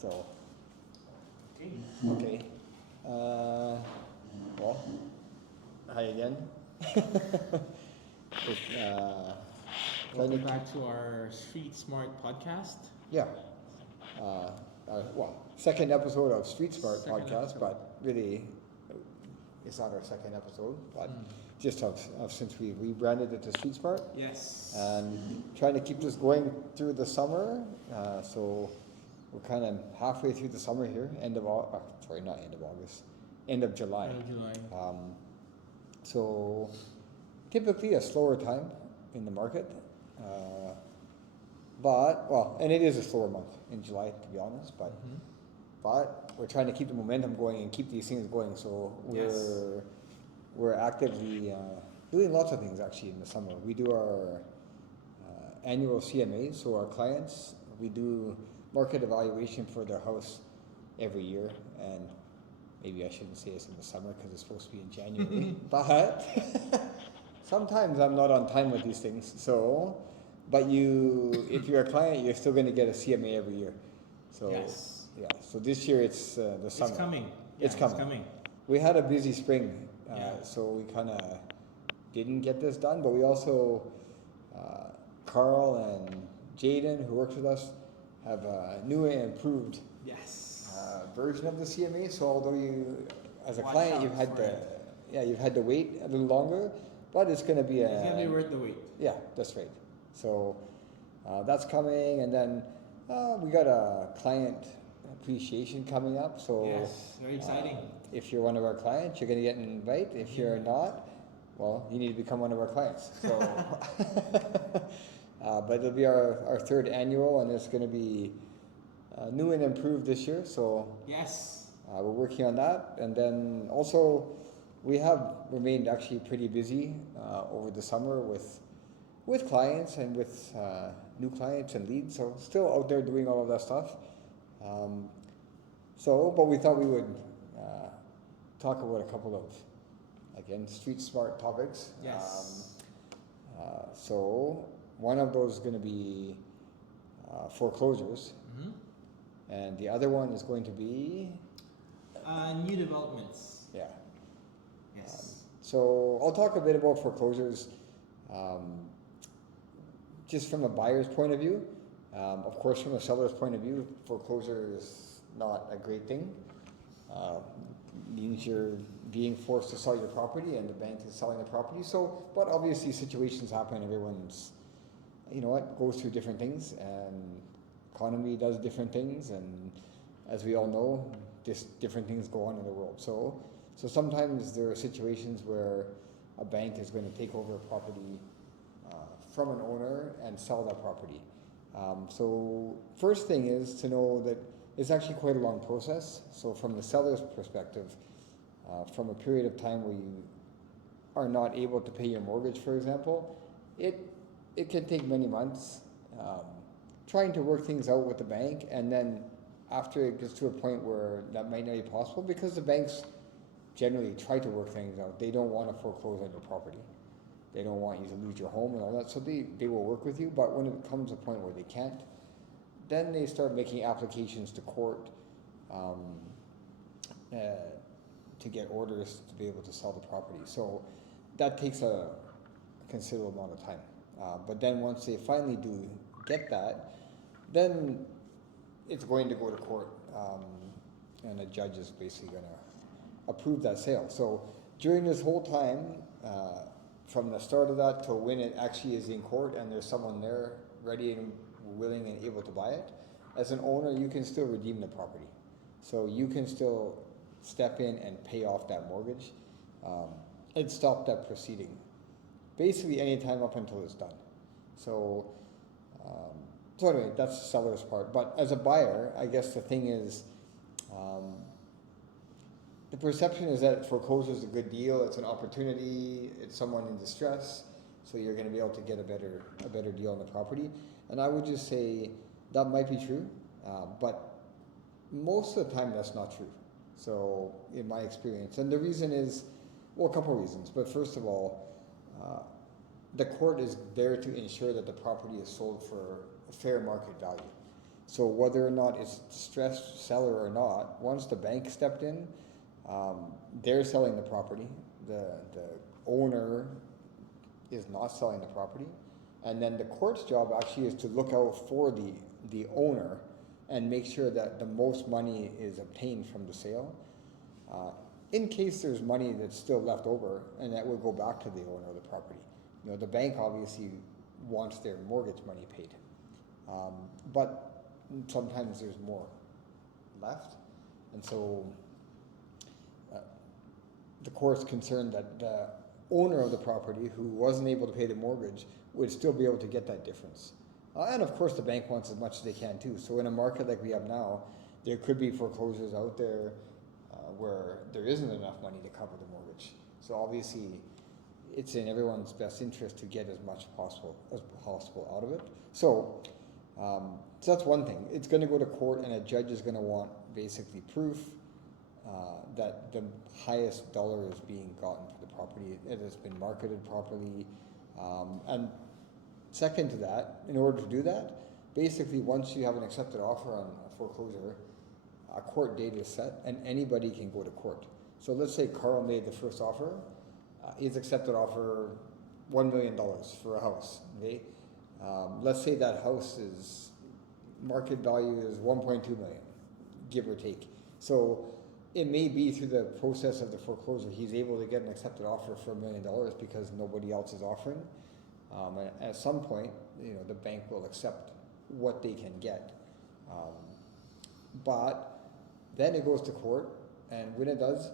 So, Okay. okay. Well, hi again. Just, trying Welcome to back to our Street Smart podcast. yeah. Well, second episode of Street Smart Second podcast, episode. but really, it's not our second episode, but Mm. just since we rebranded it to Street Smart. Yes. And trying to keep this going through the summer. So we're kind of halfway through the summer here. Not end of August, end of July. End of July. So typically a slower time in the market. And it is a slower month in July, to be honest. But we're trying to keep the momentum going and keep these things going. So we're actively doing lots of things actually in the summer. We do our annual CMAs, so our clients, we do market evaluation for their house every year. And maybe I shouldn't say it's in the summer because it's supposed to be in January. But sometimes I'm not on time with these things. But if you're a client, you're still going to get a CMA every year. So Yes. yeah. So this year it's the summer. It's coming. It's coming. We had a busy spring, so we kind of didn't get this done. But we also, Carl and Jaden, who works with us, have a new and improved Yes. version of the CMA. So although you, as a Watch client, out you've had for you've had to wait a little longer, but it's going to be It's gonna be worth the wait. yeah, that's right. So that's coming, and then we got a client appreciation coming up. So Yes, very exciting. if you're one of our clients, you're going to get an invite. If you're not, well, you need to become one of our clients. So, but it'll be our third annual, and it's going to be new and improved this year. So Yes. we're working on that, and then also we have remained actually pretty busy over the summer with clients and with new clients and leads. So still out there doing all of that stuff. But we thought we would talk about a couple of, again, street smart topics. Yes. So one of those is going to be foreclosures, and the other one is going to be New developments. yeah. Yes. So I'll talk a bit about foreclosures, just from a buyer's point of view. Of course, from a seller's point of view, foreclosure is not a great thing. Means you're being forced to sell your property, and the bank is selling the property. So, but obviously situations happen. Everyone's, goes through different things, and economy does different things, and as we all know, different things go on in the world. So sometimes there are situations where a bank is going to take over a property from an owner and sell that property. So first thing is to know that it's actually quite a long process. So from the seller's perspective, from a period of time where you are not able to pay your mortgage, for example, it can take many months trying to work things out with the bank, and then after it gets to a point where that might not be possible, because the banks generally try to work things out. They don't want to foreclose on your property. They don't want you to lose your home and all that, so they will work with you. But when it comes to a point where they can't, then they start making applications to court to get orders to be able to sell the property. So that takes a considerable amount of time. But then once they finally do get that, then it's going to go to court, and a judge is basically going to approve that sale. So during this whole time, from the start of that till when it actually is in court and there's someone there ready and willing and able to buy it, as an owner, you can still redeem the property. So you can still step in and pay off that mortgage and stop that proceeding. Basically any time up until it's done. So anyway, that's the seller's part. But as a buyer, I guess the thing is, the perception is that foreclosure is a good deal. It's an opportunity. It's someone in distress, so you're going to be able to get a better deal on the property. And I would just say that might be true, but most of the time that's not true. So in my experience, and the reason is, well, a couple of reasons. But first of all, the court is there to ensure that the property is sold for a fair market value. So whether or not it's distressed seller or not, once the bank stepped in, they're selling the property. The owner is not selling the property, and then the court's job actually is to look out for the owner and make sure that the most money is obtained from the sale. In case there's money that's still left over, and that will go back to the owner of the property. You know, the bank obviously wants their mortgage money paid, but sometimes there's more left, and so the court's concerned that the owner of the property who wasn't able to pay the mortgage would still be able to get that difference. And of course the bank wants as much as they can too. So in a market like we have now, there could be foreclosures out there where there isn't enough money to cover the mortgage. So obviously it's in everyone's best interest to get as much as possible out of it. So that's one thing. It's going to go to court, and a judge is going to want basically proof that the highest dollar is being gotten for the property, it has been marketed properly, and second to that, in order to do that, basically once you have an accepted offer on a foreclosure, a court date is set and anybody can go to court. So let's say Carl made the first offer, his accepted offer $1 million for a house, okay? Let's say that house is, market value is 1.2 million, give or take. So it may be through the process of the foreclosure he's able to get an accepted offer for $1 million because nobody else is offering. And at some point, you know, the bank will accept what they can get. But then it goes to court, and when it does,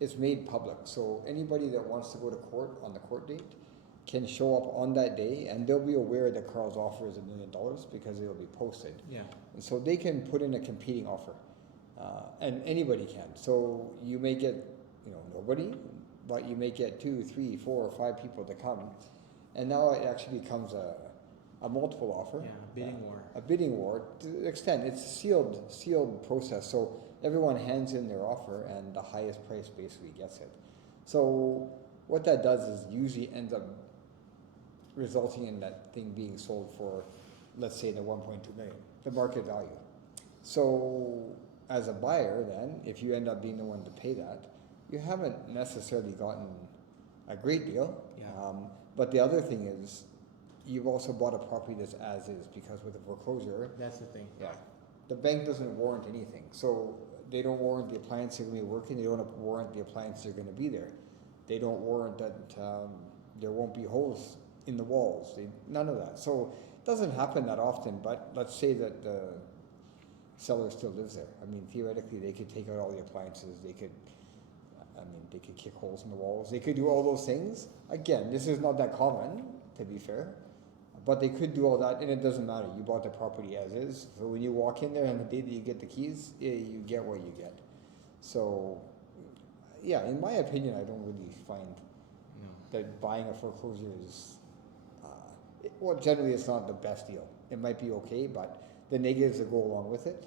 it's made public. So anybody that wants to go to court on the court date can show up on that day, and they'll be aware that Carl's offer is $1 million because it'll be posted. Yeah. And so they can put in a competing offer, and anybody can. So you may get, you know, nobody, but you may get 2, 3, 4, or 5 people to come, and now it actually becomes a multiple offer. Yeah, bidding war. A bidding war to the extent it's a sealed process. So everyone hands in their offer, and the highest price basically gets it. So what that does is usually ends up resulting in that thing being sold for, let's say, the 1.2 million, the market value. So as a buyer then, if you end up being the one to pay that, you haven't necessarily gotten a great deal. Yeah. But the other thing is, you've also bought a property that's as is, because with a foreclosure, that's the thing. Yeah, the bank doesn't warrant anything. So they don't warrant the appliances are going to be working. They don't warrant the appliances are going to be there. They don't warrant that there won't be holes in the walls. None of that. So it doesn't happen that often. But let's say that the seller still lives there. I mean, theoretically, they could take out all the appliances. They could kick holes in the walls. They could do all those things. Again, this is not that common, to be fair. But they could do all that, and it doesn't matter. You bought the property as is. So when you walk in there and the day that you get the keys, you get what you get. So, yeah, in my opinion, I don't really find that buying a foreclosure is, well, generally it's not the best deal. It might be okay, but the negatives that go along with it,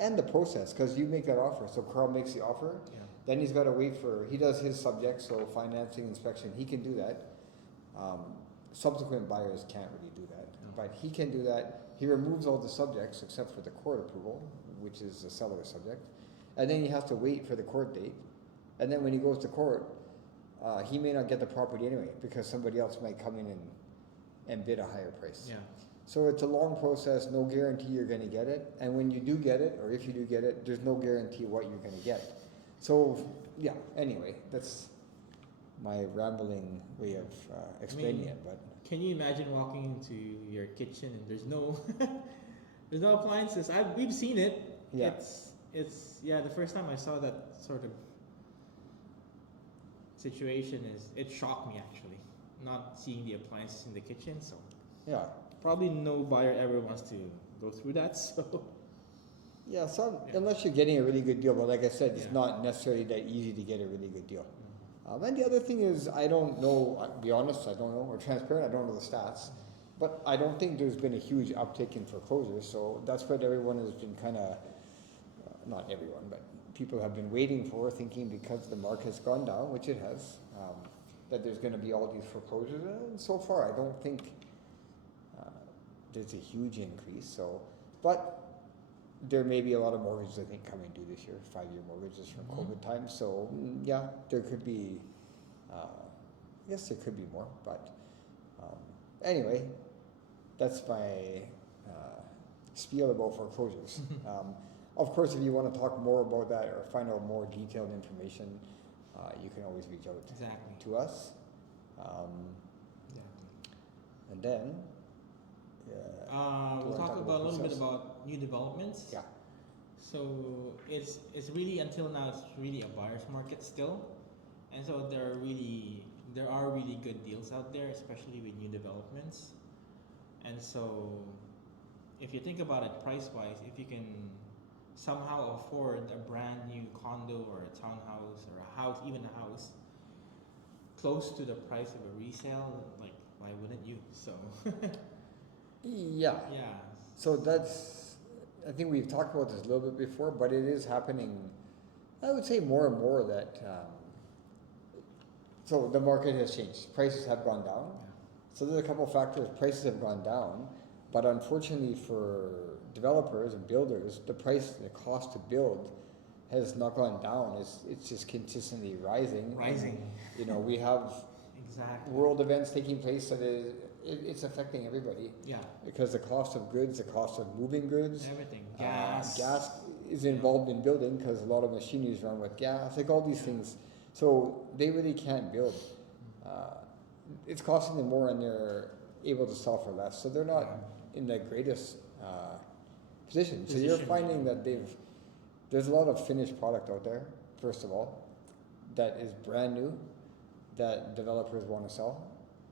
and the process, because you make that offer. So Carl makes the offer, then he's got to wait for, he does his subject, so financing, inspection, he can do that. Subsequent buyers can't really do that, but he can do that. He removes all the subjects except for the court approval, which is the seller's subject, and then he has to wait for the court date. And then when he goes to court, he may not get the property anyway, because somebody else might come in and bid a higher price. Yeah. So it's a long process, no guarantee you're going to get it, and when you do get it, or if you do get it, there's no guarantee what you're going to get. So yeah, anyway, that's my rambling way of explaining it. But can you imagine walking into your kitchen and there's no there's no appliances? We've seen it. Yeah. It's the first time I saw that sort of situation it shocked me, actually, not seeing the appliances in the kitchen. So yeah, probably no buyer ever wants to go through that. So yeah, unless you're getting a really good deal, but like I said, it's not necessarily that easy to get a really good deal. And the other thing is, I don't know, I'll be honest, I don't know, or transparent, I don't know the stats, but I don't think there's been a huge uptick in foreclosures, so that's what everyone has been kind of, not everyone, but people have been waiting for, thinking because the market's gone down, which it has, that there's going to be all these foreclosures, and so far I don't think there's a huge increase, so, but there may be a lot of mortgages, I think, coming due this year, 5-year mortgages from COVID times. So yeah, there could be, yes, there could be more. But anyway, that's my spiel about foreclosures. Of course, if you want to talk more about that or find out more detailed information, you can always reach out to us. And then, we'll talk about a little bit about new developments. Yeah. So it's really, until now, it's really a buyer's market still, and so there are really good deals out there, especially with new developments. And so, if you think about it price-wise, if you can somehow afford a brand new condo or a townhouse or a house, even a house, close to the price of a resale, like, why wouldn't you? So yeah. So that's, I think we've talked about this a little bit before, but it is happening, I would say, more and more that so the market has changed. Prices have gone down. So there's a couple of factors. Prices have gone down, but unfortunately for developers and builders, the cost to build has not gone down. It's just consistently rising. You know, we have world events taking place that it's affecting everybody. Yeah. Because the cost of goods, the cost of moving goods, everything, gas is involved in building because a lot of machinery is run with gas. Like all these things, so they really can't build. It's costing them more, and they're able to sell for less. So they're not in the greatest position. So you're finding that there's a lot of finished product out there, first of all, that is brand new, that developers want to sell,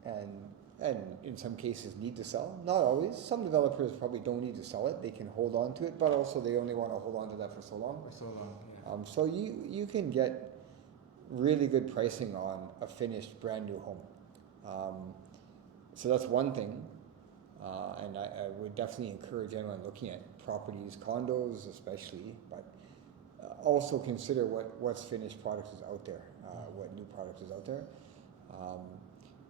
and in some cases need to sell. Not always. Some developers probably don't need to sell it. They can hold on to it, but also they only want to hold on to that for so long. So you can get really good pricing on a finished brand new home. So that's one thing. And I would definitely encourage anyone looking at properties, condos especially, but also consider what's finished products is out there, what new products is out there.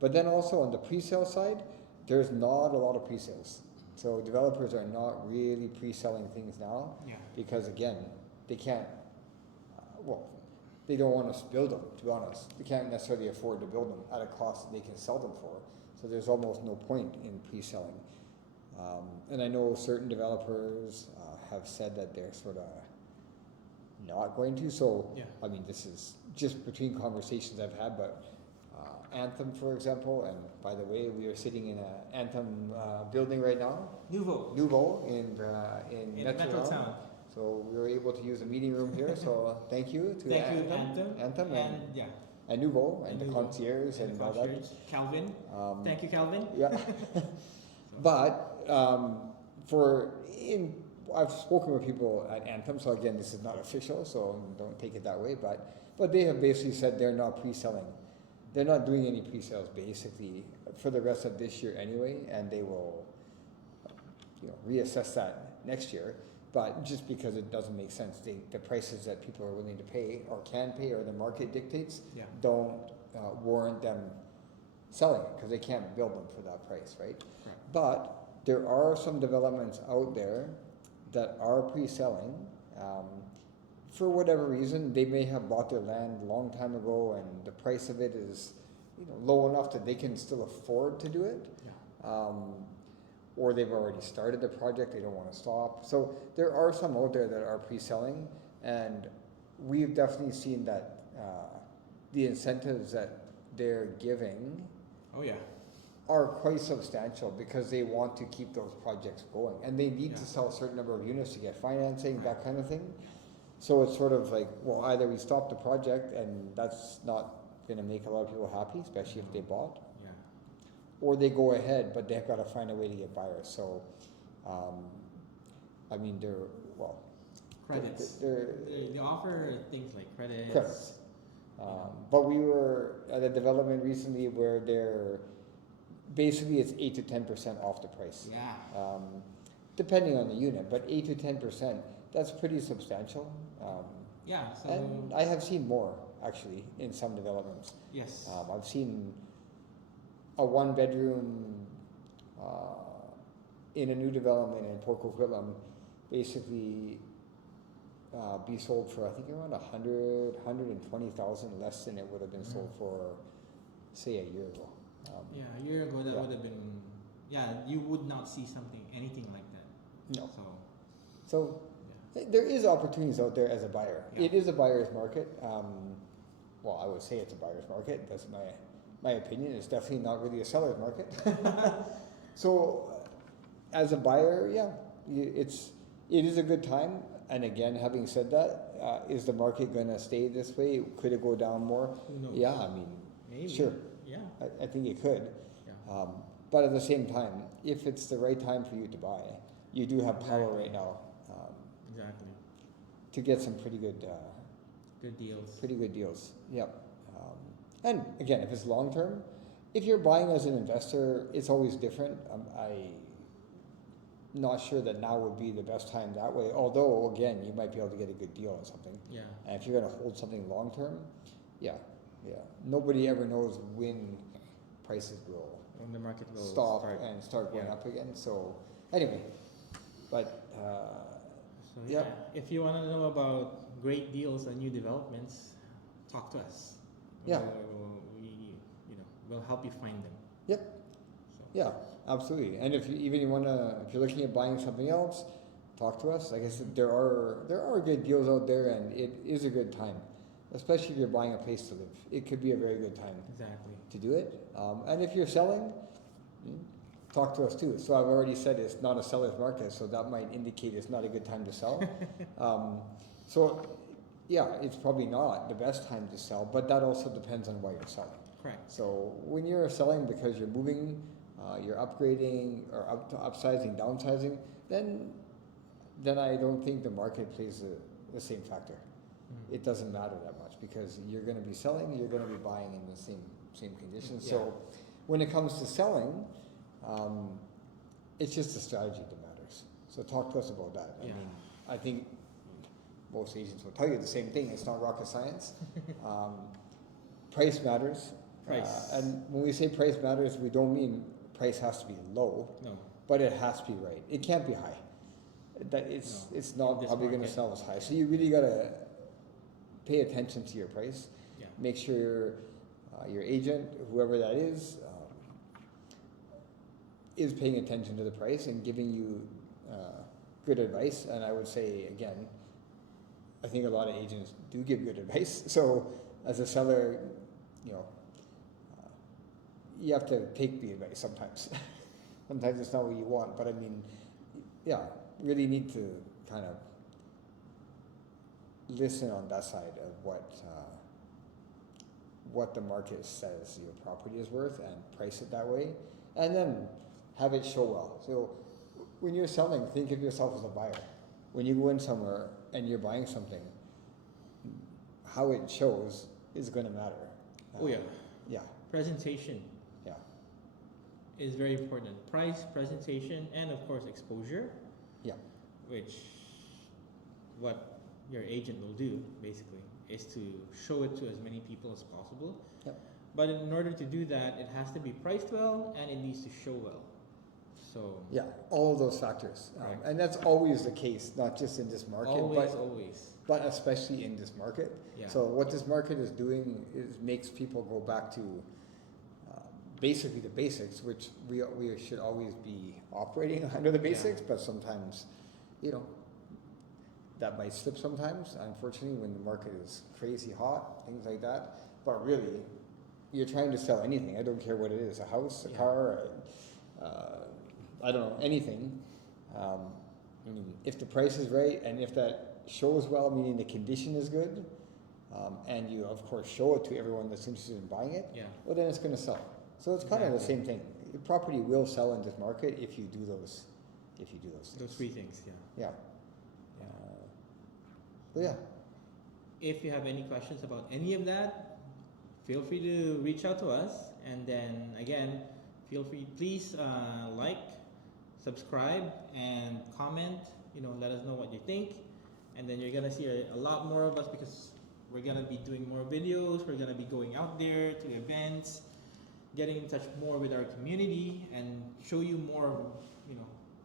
But then also on the pre-sale side, there's not a lot of pre-sales. So developers are not really pre-selling things now because, again, they can't, they don't want to build them, to be honest. They can't necessarily afford to build them at a cost they can sell them for. So there's almost no point in pre-selling. And I know certain developers have said that they're sort of not going to. So, I mean, this is just between conversations I've had, but Anthem, for example, and by the way, we are sitting in an Anthem building right now. Nouveau in Metrotown. So we were able to use a meeting room here. So thank you to Anthem and Nouveau and the concierge and all that. Calvin. Thank you, Calvin. Yeah. But I've spoken with people at Anthem, so again, this is not official, so don't take it that way. But they have basically said they're not pre-selling. They're not doing any pre-sales basically for the rest of this year anyway, and they will, reassess that next year. But just because it doesn't make sense, the prices that people are willing to pay or can pay or the market dictates don't warrant them selling it because they can't build them for that price, right? But there are some developments out there that are pre-selling. For whatever reason, they may have bought their land a long time ago and the price of it is low enough that they can still afford to do it. Or they've already started the project, they don't want to stop. So there are some out there that are pre-selling, and we've definitely seen that the incentives that they're giving are quite substantial because they want to keep those projects going, and they need to sell a certain number of units to get financing, that kind of thing. So it's sort of like, well, either we stop the project, and that's not going to make a lot of people happy, especially if they bought, or they go ahead, but they've got to find a way to get buyers. So, I mean, credits. They offer things like credits. But we were at a development recently where basically it's 8 to 10% off the price. Depending on the unit, but 8 to 10%, that's pretty substantial. And I have seen more actually in some developments. I've seen a 1-bedroom in a new development in Port Coquitlam basically be sold for, I think, around 120,000 less than it would have been sold for, say, a year ago. Yeah, a year ago that Yeah. would have been. Yeah, you would not see anything like that. No. So So there is opportunities out there as a buyer. Yeah. It is a buyer's market. Well, I would say it's a buyer's market. That's my opinion. It's definitely not really a seller's market. So, as a buyer, yeah, it is a good time. And again, having said that, is the market going to stay this way? Could it go down more? who knows? Yeah, I mean, Maybe. sure. Yeah. I think it could. Yeah. But at the same time, if it's the right time for you to buy, you do have power Exactly. right now Exactly. to get some pretty good Good deals. Yep. And again, if it's long term, if you're buying as an investor, it's always different. I'm not sure that now would be the best time that way. Although again, you might be able to get a good deal on something. Yeah. And if you're going to hold something long term, yeah. Nobody ever knows when prices will When the market will stop and start going Yeah. up again. So anyway, but So Yep. yeah, if you want to know about great deals on new developments, talk to us. Yeah. We'll help you find them. Yep. So, yeah, absolutely. And if you're looking at buying something else, talk to us. Like I said, there are good deals out there, and it is a good time, especially if you're buying a place to live. It could be a very good time Exactly. to do it. And if you're selling, talk to us too. So I've already said it's not a seller's market, so that might indicate it's not a good time to sell. So yeah, it's probably not the best time to sell, but that also depends on why you're selling. Correct. So when you're selling because you're moving, you're upgrading or upsizing, downsizing, then I don't think the market plays the same factor. It doesn't matter that much because you're going to be selling, you're going to be buying in the same conditions. Yeah. So when it comes to selling, it's just the strategy that matters. So talk to us about that. I Yeah. mean, I think most agents will tell you the same thing. It's not rocket science. Price matters. Price. And when we say price matters, we don't mean price has to be low, No. but it has to be right. It can't be high. It's not This probably going to market. sell as high. So you really got to pay attention to your price. Yeah. Make sure your agent, whoever that is paying attention to the price and giving you good advice. And I would say again, I think a lot of agents do give good advice. So as a seller, you have to take the advice sometimes. Sometimes it's not what you want, but I mean, yeah, really need to kind of listen on that side of what the market says your property is worth and price it that way, and then have it show well. So when you're selling, think of yourself as a buyer. When you go in somewhere and you're buying something, how it shows is going to matter. Oh yeah. Yeah. Presentation Yeah. is very important. Price, presentation, and of course exposure. Yeah. Which what your agent will do basically is to show it to as many people as possible. Yep. But in order to do that, it has to be priced well and it needs to show well. So Yeah, all of those factors. Right. And that's always the case, not just in this market, always. but especially in this market. Yeah. So what this market is doing is makes people go back to basically the basics, which we should always be operating under the basics, but sometimes, that might slip sometimes, unfortunately, when the market is crazy hot, things like that. But really, you're trying to sell anything. I don't care what it is, a house, a car, I don't know, anything. I mean, if the price is right and if that shows well, meaning the condition is good, and you, of course, show it to everyone that's interested in buying it, Yeah. well, then it's going to sell. So it's kind of the same thing. The property will sell in this market if you do those things. Those three things, yeah. Yeah. So yeah. If you have any questions about any of that, feel free to reach out to us. And then again, feel free, please like, subscribe, and comment. Let us know what you think. And then you're gonna see a lot more of us because we're gonna be doing more videos. We're gonna be going out there to events, getting in touch more with our community, and show you more of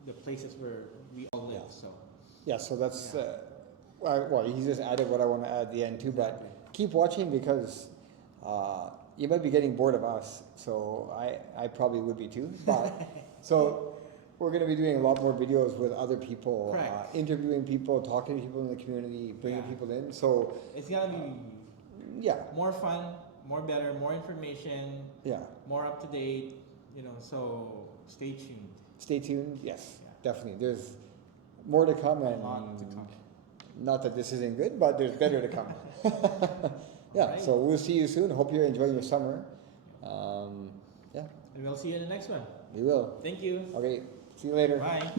the places where we all live. So Yeah, so that's, Yeah. well, he just added what I want to add at the end too, but Exactly. keep watching because you might be getting bored of us, so I probably would be too. But so we're going to be doing a lot more videos with other people, Correct. interviewing people, talking to people in the community, bringing Yeah. people in. So It's gonna be yeah, more fun, more better, more information, yeah. more up to date. You know, so stay tuned. Stay tuned. Yes, Yeah. definitely. There's more to come, A and lot to come. not that this isn't good, but there's better to come. Yeah. Alright. So we'll see you soon. Hope you're enjoying your summer. Yeah, And we'll see you in the next one. we will. Thank you. Okay. See you later. Bye.